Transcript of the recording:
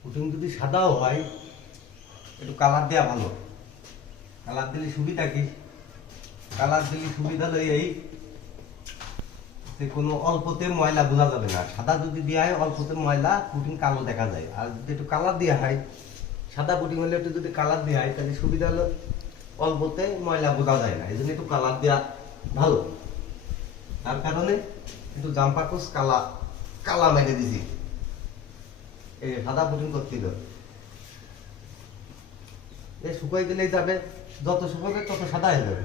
Putting যদি সাদাও হয় একটু কালার দেওয়া ভালো। কালার দিলে সুবিধা কি? কালার দিলে সুবিধা হলো এই কোনো অল্পতে ময়লা বোঝা যাবে না। সাদা যদি দেওয়া হয় অল্পতে ময়লা পুটিং কালো দেখা যায়। আর যদি একটু কালার দেওয়া হয়, সাদা পুটিং হলে একটু যদি কালার দেওয়া হয় তাহলে সুবিধা হলো অল্পতে ময়লা বোঝা যায় না। এই জন্য একটু কালার দেওয়া ভালো। তার কারণে একটু জাম্পাকুস কালা মেরে দিছি। এই সাদা পুটিং করছিল শুকাই দিলেই যাবে, যত শুকাবে তত সাদা হয়ে যাবে।